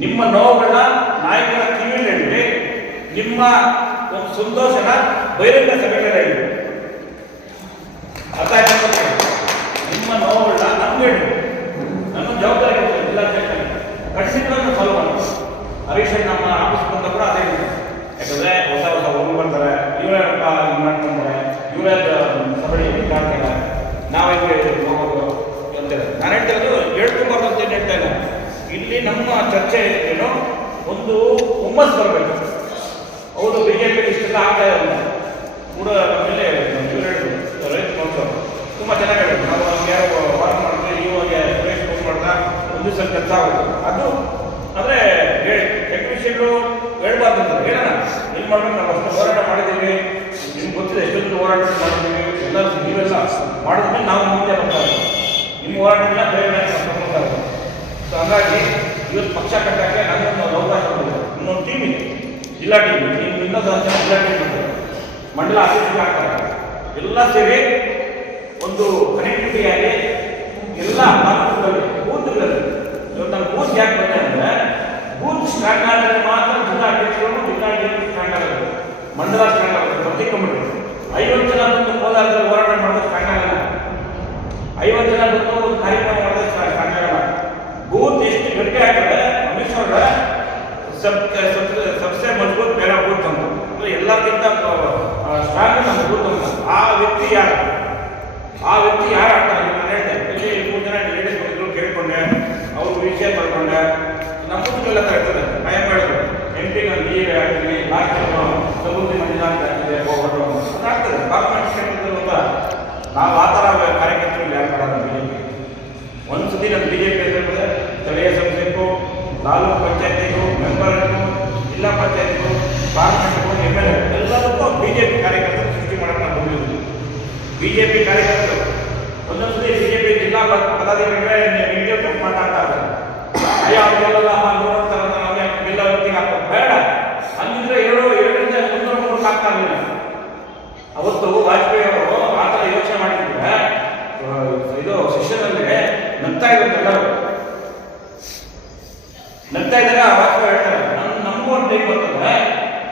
ನಿಮ್ಮ ನೋವುಗಳನ್ನ ನಾಯಕರ ಕಿವಿಯಲ್ಲಿ ನಿಮ್ಮ ಒಂದು ಸಂತೋಷನ ಬಹಿರಂಗ ಸಭೆಗಳಲ್ಲಿ ಅರ್ಥ ಆಯ್ತಾ ಅಂತ? ನಿಮ್ಮ ನೋವುಗಳನ್ನ ನಮ್ಗೆ ಹೇಳಿ ನನ್ನ ಜವಾಬ್ದಾರಿ ಇದೆ, ಜಿಲ್ಲಾಧ್ಯಕ್ಷ ಕಡಿಸಿದ್ದನ್ನು ಫಾಲೋ ಮಾಡಿ ಹರೀಶ್ ಅಣ್ಣ ನಮ್ಮ ಆಫೀಸ್ ಬಂದ ಕೂಡ ಅದೇ ಇದೆ. ಯಾಕಂದ್ರೆ ಹೊಸ ಹೊಸ ಹುಡುಗರು ಬರ್ತಾರೆ ಇವರೇ ರೊಕ್ಕ ಇದು ಮಾಡ್ಕೊಂತಾರೆ ಇವರೇ ಸಭೆ ಮಾಡ್ತಾರೆ ನಾವೇ ಹೋಗೋದು ಅಂತಾರೆ ನಾನು ಹೇಳ್ತಾ ಇರೋದು ಹೇಳ್ಕೊಂಬಾರ್ದು ಅಂತ ಏನ್ ಹೇಳ್ತಾ ಇಲ್ಲ ಇಲ್ಲಿ ನಮ್ಮ ಚರ್ಚೆ ಏನು ಒಂದು ಹುಮ್ಮಸ್ ಬರಬೇಕು. ಅವರು ಬಿಜೆಪಿ ಇಷ್ಟೆಲ್ಲ ಆಗ್ತಾ ಇರಲ್ಲ ಕೂಡ ನಮ್ಮಲ್ಲಿ ರೈತ ತುಂಬ ಚೆನ್ನಾಗಿ ನಾವು ಯಾರು ಯಾರೋ ವಾರ ಮಾಡಿದ್ರೆ ಇವಾಗ ಸುರೇಶ್ ಫೋನ್ ಮಾಡ್ದ ಒಂದು ದಿವಸ ಕೆಲಸ ಆಗೋದು. ಅದು ಅಂದರೆ ಟೆಕ್ನಿಷಿಯನ್ಗಳು ಹೇಳ್ಬಾರ್ದು ಅಂತ. ಹೇಳೋಣ ಏನು ಮಾಡ್ಬೇಕು? ನಾವು ಅಷ್ಟು ಹೋರಾಟ ಮಾಡಿದ್ದೀವಿ. ನಿಮ್ಗೆ ಗೊತ್ತಿದೆ, ಎಷ್ಟೊಂದು ಹೋರಾಟ ಮಾಡಿದ್ದೀವಿ. ಎಲ್ಲ ನೀವೆಲ್ಲ ಮಾಡಿದ್ಮೇಲೆ ನಾವು ಮುಂದೆ ಬರ್ತಾ ಇದ್ದೀವಿ. ನಿಮ್ಮ ಹೋರಾಟ ಬೇರೆ ಸೊ ಹಾಗಾಗಿ ಇವತ್ತು ಪಕ್ಷ ಕಟ್ಟಕ್ಕೆ ನನ್ನೊಂದು ಒಂದು ಅವಕಾಶ ಬಂದಿದೆ ಇನ್ನೊಂದು ಟೀಮ್ ಇದೆ. ಜಿಲ್ಲಾ ಟೀಮ್ ನೀವು ಇನ್ನೊಂದು ಜನ ಜಿಲ್ಲಾ ಟೀಮ್ ಇದೆ. ಮಂಡಲ ಅಧ್ಯಕ್ಷರು ಆಗ್ತಾರೆ. ಎಲ್ಲ ಸೇರಿ ಒಂದು ಕನೆಕ್ಟಿವಿಟಿಯಾಗಿ ಎಲ್ಲ ತಾಲೂಕುಗಳಲ್ಲಿ ಬೂತ್ಗಳಲ್ಲಿ. ಇವತ್ತು ನಾನು ಬೂತ್ ಯಾಕೆ ಬಂದೆ ಅಂದರೆ, ಬೂತ್ ಸ್ಟ್ರಾಂಗ್ ಆದರೆ ಮಾತ್ರ ಜಿಲ್ಲಾ ಅಧ್ಯಕ್ಷರು ಜಿಲ್ಲಾ ಅಧ್ಯಕ್ಷರು ಸ್ಟ್ರಾಂಗ್ ಆಗೋದು ಮಂಡಲ ಸ್ಟ್ರಾಂಗ್ ಆಗುತ್ತೆ ಪ್ರತಿ ಕಮಿಟಿ ಐವತ್ತು ಜನ ಬಂದು ಕೋಲಾರದಲ್ಲಿ ಹೋರಾಟ ಮಾಡೋದು ಸ್ಟ್ರಾಂಗ್ ಆಗಲ್ಲ. ಐವತ್ತು ಜನ ಬಂದು ಒಂದು ಕಾರ್ಯಕ್ರಮ ಮಾಡಿದ್ರೆ ಸ್ಟ್ರಾಂಗ್ ಆಗಲ್ಲ ಬೂತ್ ಎಷ್ಟು ಗಟ್ಟಿ ಆಗ್ತದೆ ಅಮಿತ್ ಶಾ ಅವರ ಸಬ್ ಸಬ್- ಸಬ್ಸೆ ಮಜಬೂತ್ ಬೇರೆ ಬೂತ್ ಅಂತ ಅಂದ್ರೆ ಎಲ್ಲಕ್ಕಿಂತ ಸ್ಟ್ರಾಂಗ್ ನಮ್ಮ ಬೂತ್ ಅಂತ ಆ ವ್ಯಕ್ತಿ ಯಾರು ಆ ವ್ಯಕ್ತಿ ಯಾರು ಆಗ್ತಾರೆ ನಾನು ಹೇಳಿದೆ. ಇಲ್ಲಿ ಮೂರು ಜನ ಲೇಡೀಸ್ ಬಂದಿದ್ರು ಕೇಳ್ಕೊಂಡೆ, ಅವ್ರ ವಿಷಯ ತಗೊಂಡೆ ನಮ್ಮ ಮುಂದೆಲ್ಲ ಇರ್ತದೆ ಭಯ ಮಾಡಿದ್ರು ಎಂ ಪಿ ಆಗ್ತೀನಿ ಲಾಸ್ಟ್ ಸಮೃದ್ಧಿ ಮಂಜುನಾಥ್ ಆಗ್ತಿದೆ. ಹೋಗೋದು ಅದಾಗ್ತದೆ ಅಂತ ನಾವು ಆ ಥರ ಕಾರ್ಯಕರ್ತರು ಯಾರು ಮಾಡೋದು ಬಿಜೆಪಿ ಒಂದು ಸತಿ ನಮ್ಮ ಬಿ ಜೆ ಪಿ ಅಂದರೆ ಸ್ಥಳೀಯ ಸಂಸ್ಥೆಗೂ, ತಾಲೂಕು ಪಂಚಾಯತಿಗೂ ಮೆಂಬರ್ಗೂ ಜಿಲ್ಲಾ ಪಂಚಾಯತಿಗೂ ಪಾರ್ಲಿಮೆಂಟ್ಗೂ ಎಂ ಎಲ್ ಎ ಎಲ್ಲದಕ್ಕೂ ಬಿ ಜೆ ಪಿ ಕಾರ್ಯಕರ್ತರು ಸೃಷ್ಟಿ ಮಾಡೋಕ್ಕೆ ನಾವು ಬಂದಿರೋದು ಬಿ ಜೆ ಪಿ ಕಾರ್ಯಕರ್ತರು. ಒಂದೊಂದು ಬಿಜೆಪಿ ಜಿಲ್ಲಾ ಪದಾಧಿಕಾರಿಗಳೇ ವಿಡಿಯೋ ಕಟ್ ಮಾತಾಡ್ತಾ ಇದ್ದಾರೆ. ಅಯ್ಯೋ ಅವ್ರಿಗೆಲ್ಲ ನೋಡ್ತಾರೆ ನಾವೇ ಎಲ್ಲ ವ್ಯಕ್ತಿಗೆ ಹಾಕ್ಬೇಕು ಬೇಡ. ಹಂಗಿದ್ರೆ ಏಳು ಏಳರಿಂದ ಮುನ್ನೂರ ಮೂರು ಆಗ್ತಾ ಇರಲಿಲ್ಲ ಅವತ್ತು ವಾಜಪೇಯಿ ಅವರು ಆ ಯೋಚನೆ ಮಾಡಿದ್ರೆ ಇದು ಸೆಷನಲ್ಲಿ ನಗ್ತಾ ಇದ್ದಾರೆ ಎಲ್ಲರೂ. ನಗ್ತಾ ಇದ್ದಾಗ ವಾಜಪೇಯಿ ಹೇಳ್ತಾರೆ ನಮ್ಗೂ ನಮಗೂ ಒಂದು ಟೈಮ್ ಬರ್ತದೆ.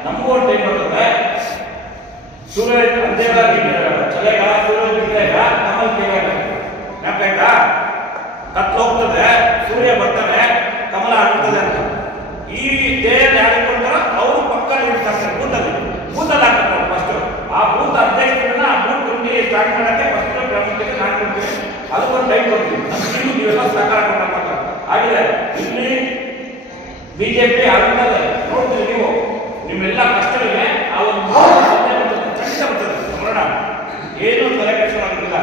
ನಮಗೂ ಒಂದು ಟೈಮ್ ಬರ್ತದೆ. ಸೂರ್ಯ ಅಂದೇಲ ಚಲೆಗ ಸೂರ್ಯ ಬಿದ್ದಾಗ ಕಮಲ್ ಕೇಳಾಗ ಯಾಕಾಯ್ತಾ ಕತ್ಲು ಹೋಗ್ತದೆ, ಸೂರ್ಯ ಬರ್ತಾನೆ, ಕಮಲ ಆಗ್ತದೆ ಅಂತ. ಈ ದೇಹ ಯಾರು ಕೊಡ್ತಾರೋ ಅವರು ಪಕ್ಕ ಇರ್ತಾರೆ ಬೂತಲ್ಲಿ ಬೂತಲ್ಲಿ ಫಸ್ಟ್ ಆ ಬೂತ್ ಅಧ್ಯಕ್ಷರನ್ನ ಆ ಕಮಿಟಿ ಸ್ಟಾರ್ಟ್ ಮಾಡಕ್ಕೆ ಫಸ್ಟ್ ಪ್ರಾಮುಖ್ಯತೆ ನಾನು ಕೊಡ್ತೀನಿ ಅದಕ್ಕೊಂದು ಟೈಮ್ ಕೊಡ್ತೀನಿ ಅದಕ್ಕೆ ನೀವು ನೀವೆಲ್ಲ ಸಹಕಾರ ಕೊಡಬೇಕು ಆಗಿದೆ ಇಲ್ಲಿ ಬಿಜೆಪಿ ಆಗ್ತದೆ ನೋಡ್ತೀವಿ ನೀವು. ನಿಮ್ಮೆಲ್ಲ ಕಷ್ಟಗಳಿಗೆ ಆ ಒಂದು ಬಂದೇ ಬರ್ತದೆ. ಖಂಡಿತ ಬರ್ತದೆ ನೋಡೋಣ ಏನು ತಲೆ ಕೆಡಿಸ್ಕೊಳ್ಳೋದಿಲ್ಲ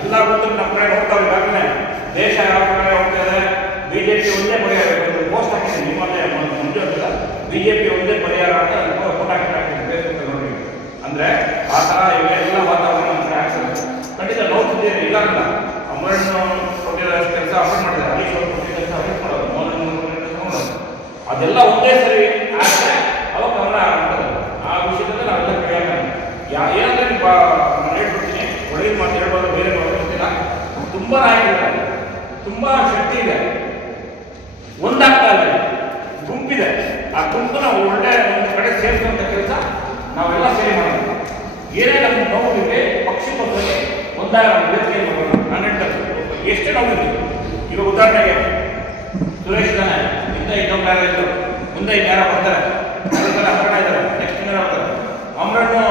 ಎಲ್ಲ ಬೂತ್ ನಮ್ಮ ಕಡೆ ಹೋಗ್ತಾವೆ ಈಗಾಗಲೇ ದೇಶ ಯಾವ ಕಡೆ ಹೋಗ್ತಾ ಇದೆ ಬಿಜೆಪಿ ಒಂದೇ ಪರಿಹಾರ ಒಂದು ಪೋಸ್ಟ್ ಹಾಕಿದೆ ನಿಮ್ಮಲ್ಲೇ ಮುಂದೆ ಹೋಗಿಲ್ಲ ಬಿಜೆಪಿ ಒಂದೇ ಪರಿಹಾರ ಅಂತ ಫೋಟೋ ಹಾಕಿದ್ದಾರೆ. ಫೇಸ್ಬುಕ್ ನೋಡಿ. ಅಂದ್ರೆ ಆ ಥರ ಇವೆಲ್ಲ ವಾತಾವರಣ ಆಗ್ತದೆ ಖಂಡಿತ ನೋಡ್ತಿದ್ದೇನೆ ಇಲ್ಲ ಅಂತ. ಅಮರಣ್ಣ ಕೊಟ್ಟಿರೋ ಕೆಲಸ ಅಪ್ಲೋಡ್ ಮಾಡಿದ್ದಾರೆ. ಅಲ್ಲಿ ಕೊಟ್ಟಿದ್ದ ಕೆಲಸ ಅಪ್ಲೋಡ್ ಮಾಡೋದು. ಮೌನ ಅದೆಲ್ಲ ಒಂದೇ ಸರಿ ಆದರೆ ಅವಾಗ ಗಮನ ಆಗ್ತದೆ ಆ ವಿಷಯದಲ್ಲಿ ನಾವೆಲ್ಲ ಕೈಯಾಗ ಯಾ, ಏನಂದ್ರೆ ನಾನು ಹೇಳ್ಬಿಡ್ತೀನಿ ಒಳಗಿನ ಮಾತು ಹೇಳ್ಬೋದು ಬೇರೆ ಮಾತು ಗೊತ್ತಿಲ್ಲ. ತುಂಬ ನಾಯಕರಿದ್ದಾರೆ ತುಂಬ ಶಕ್ತಿ ಇದೆ. ಒಂದಾಗ್ತಾ ಇಲ್ಲ. ಗುಂಪು ನಾವು ಒಳ್ಳೆ ಒಂದು ಕಡೆ ಸೇರಿಸುವಂಥ ಕೆಲಸ ನಾವೆಲ್ಲ ಸೇರಿ ಮಾಡೋದು. ಏನೇ ನಮ್ಮ ನೋವಿದೆ ಪಕ್ಷಕ್ಕೋಸ್ಕರ ಒಂದಾಗ ವೇದಿಕೆ ಮಾಡೋಣ ನಾನು ಹೇಳ್ತಾ ಎಷ್ಟು ನೋವಿದೆ ಈಗ ಉದಾಹರಣೆಗೆ, ಸುರೇಶ್ ಇದ್ದಾನೆ ಹಿಂದೆ ಇನ್ನೊಬ್ಬ ಯಾರ ಇದ್ದರು ಮುಂದೆ ಇನ್ನಾರ ಬರ್ತಾರೆ. ಅದರ ಹರಣ ಇದ್ದಾರೆ ನೆಕ್ಸ್ಟ್ ಇನ್ನೂ ಬರ್ತಾರೆ. ಅಮರಣ್ಣು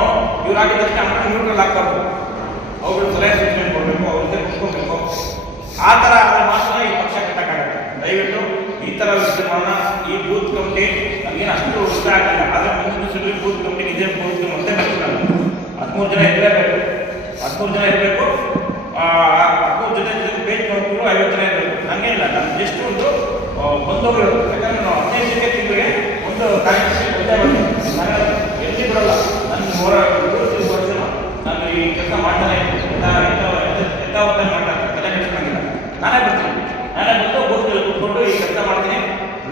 ಇವ್ರು ಹಾಕಿದ ತಕ್ಷಣ ಅಮ್ರಣ್ಣ ನ್ಯೂಟ್ರಲ್ ಹಾಕ್ಬಾರ್ದು. ಅವ್ರು ಸಲಹೆ ಸೂಚನೆ ಕೊಡಬೇಕು ಅವ್ರ ಜೊತೆ ಕುತ್ಕೋಬೇಕು. ಆ ಥರ ಮಾತ್ರ ಈ ಪಕ್ಷ ಕಟ್ಟಕ್ಕಾಗತ್ತೆ ದಯವಿಟ್ಟು ಈ ಥರ ವಿಷಯ ಮಾಡೋಣ ಈ ಬೂತ್ ಕಮಿಟಿ ನನಗೇನು ಅಷ್ಟು ಇಷ್ಟ ಆಗಲಿಲ್ಲ ಆದರೆ ಮುಂದಿನ ದಿವಸದಲ್ಲಿ ಬೂತ್ ಕಮಿಟಿ ಇದೇ ಬೂತ್ ಮತ್ತೆ ಬರ್ತೀನಿ ನಾನು ಹದಿಮೂರು ಜನ ಇರಲೇಬೇಕು ಹದಿಮೂರು ಜನ ಇರಬೇಕು. ಹದಿಮೂರು ಜೊತೆ ಜೊತೆ ಪೇಜ್ ನೋಡ್ಕೊಂಡು ಐವತ್ತು ಜನ ಇರಬೇಕು. ಹಂಗೆ ಇಲ್ಲ ನಮ್ಮ ಜಸ್ಟ್ ಒಂದು ಆ, ಬಂದೋಗಿರೋದು ಯಾಕಂದ್ರೆ ನಾವು ಹದಿನೈದು ತಿಂಗಳಿಗೆ ಒಂದು ಕಾರ್ಯಕ್ರಮ ಒಂದೇ ಬರ್ತೀನಿ ನಾನು ಎಲ್ಲಿ ಬಿಡಲ್ಲ ನನ್ನ ಹೋರಾಟ ವರ್ಷ ನಾನು ಈ ಕೆಲಸ ಮಾಡ್ತಾನೆ ಯಥಾವತ್ತ ಮಾಡ್ತಾರೆ ತಲೆ ಕೆಡಿಸ್ಕೊಂಡಿಲ್ಲ ನಾನೇ ಬರ್ತೀನಿ ನಾನೇ ಬಂದು ಬೂತ್ನಲ್ಲಿ ಕೂತ್ಕೊಂಡು ಈ ಕೆಲಸ ಮಾಡ್ತೀನಿ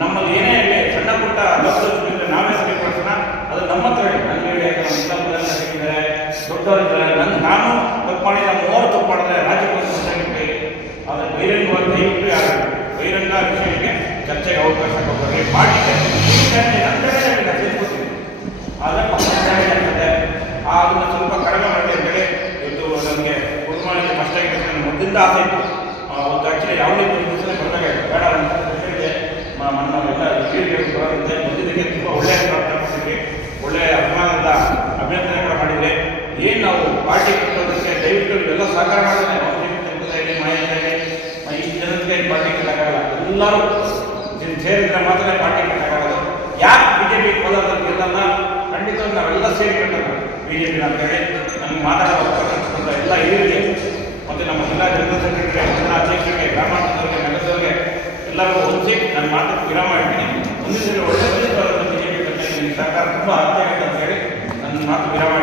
ನಮ್ಮಲ್ಲಿ ಏನೇ ಇರಲಿ ಸಣ್ಣ ಪುಟ್ಟ ಡಾಕ್ಟರ್ಸ್ ನಾವೇ ಸರಿಪಡಿಸೋಣ ಅದು ನಮ್ಮ ಹತ್ರ ಇದೆ ನನಗೆ ಹೇಳಿ ಯಾಕೆ ನಮ್ಮ ಇಸ್ಲಾಂಪುರದಲ್ಲಿ ಹಾಕಿದ್ದಾರೆ ದೊಡ್ಡವರಿದ್ದಾರೆ ನನ್ನ ನಾನು ತಪ್ಪು ಮಾಡಿ ನಮ್ಮ ಮೂವರು ತಪ್ಪು ಮಾಡಿದ್ರೆ ರಾಜ್ಯಕ್ಕೆ ಮುಂದಾಗಿರ್ತೀವಿ ಆದರೆ ಬಹಿರಂಗವಾಗಿ ದಯವಿಟ್ಟು ಯಾರು? ಬಹಿರಂಗ ವಿಷಯಕ್ಕೆ ಚರ್ಚೆಗೆ ಅವಕಾಶ ಕೊಟ್ಟರೆ ಸೇರ್ಕೊತೀನಿ ಆದರೆ ಆ ಅದನ್ನ ಸ್ವಲ್ಪ ಕಡಿಮೆ ಮಾಡಿ ಅಂತೇಳಿ ಇದು ನಮಗೆ ಕುಟುಂಬಕ್ಕೆ ಕಷ್ಟ ಮುಂದಿಂದ ಮೊದಲಿಂದ ಆಸೆ ಇತ್ತು. ಒಂದು ಆ್ಯಕ್ಚುಲಿ ಯಾವುದೇ ಒಂದು ಬಂದಾಗ ಬೇಡ ಅಂತ ನಮ್ಮ ಎಲ್ಲ ಹಿರಿಯರು ಬರೋದಂತೆ ಮೊದಲಿಗೆ ತುಂಬ ಒಳ್ಳೆಯ ಪ್ರಾರ್ಥನೆ ಮಾಡಿದ್ರಿ ಒಳ್ಳೆಯ ಅಭಿಮಾನದ ಅಭ್ಯರ್ಥನೆ ಕೂಡ ಮಾಡಿದರೆ ಏನು ನಾವು ಪಾರ್ಟಿ ಎಲ್ಲರೂ ಸೇರಿದ್ರೆ ಮಾತ್ರ ಪಾರ್ಟಿ ಕಟ್ಟಕ್ಕಾಗೋದು. ಯಾಕೆ ಬಿ ಜೆ ಪಿ ಕೋಲಾರದಲ್ಲಿ ಗೆಲ್ಲಲ್ಲ? ಖಂಡಿತ ನಾವೆಲ್ಲ ಸೇರಿ ಕಟ್ಟೋಣ ಬಿ ಜೆ ಪಿ ಅಂತೇಳಿ ನಮ್ಗೆ ಮಾತಾಡೋ ಎಲ್ಲ ಇರಲಿ ಮತ್ತು ನಮ್ಮ ಜಿಲ್ಲಾ ಜನರಲ್ ಸೆಕ್ರೆಟರಿ ಜಿಲ್ಲಾ ಅಧ್ಯಕ್ಷರಿಗೆ, ಗ್ರಾಮಾಂತರದವರಿಗೆ, ನಗರದವರಿಗೆ ಎಲ್ಲರೂ ಹೊಂದಿ ನನ್ನ ಮಾತು ವಿರಾಮ ಇಡ್ತೀನಿ ಮುಂದಿನ ಒಳ್ಳೆಯ ಬಿ ಜೆ ಪಿ ಸರ್ಕಾರ ತುಂಬ ಅತ್ಯಗತ್ಯ ಅಂತೇಳಿ ನನ್ನ ಮಾತು ವಿರಾಮ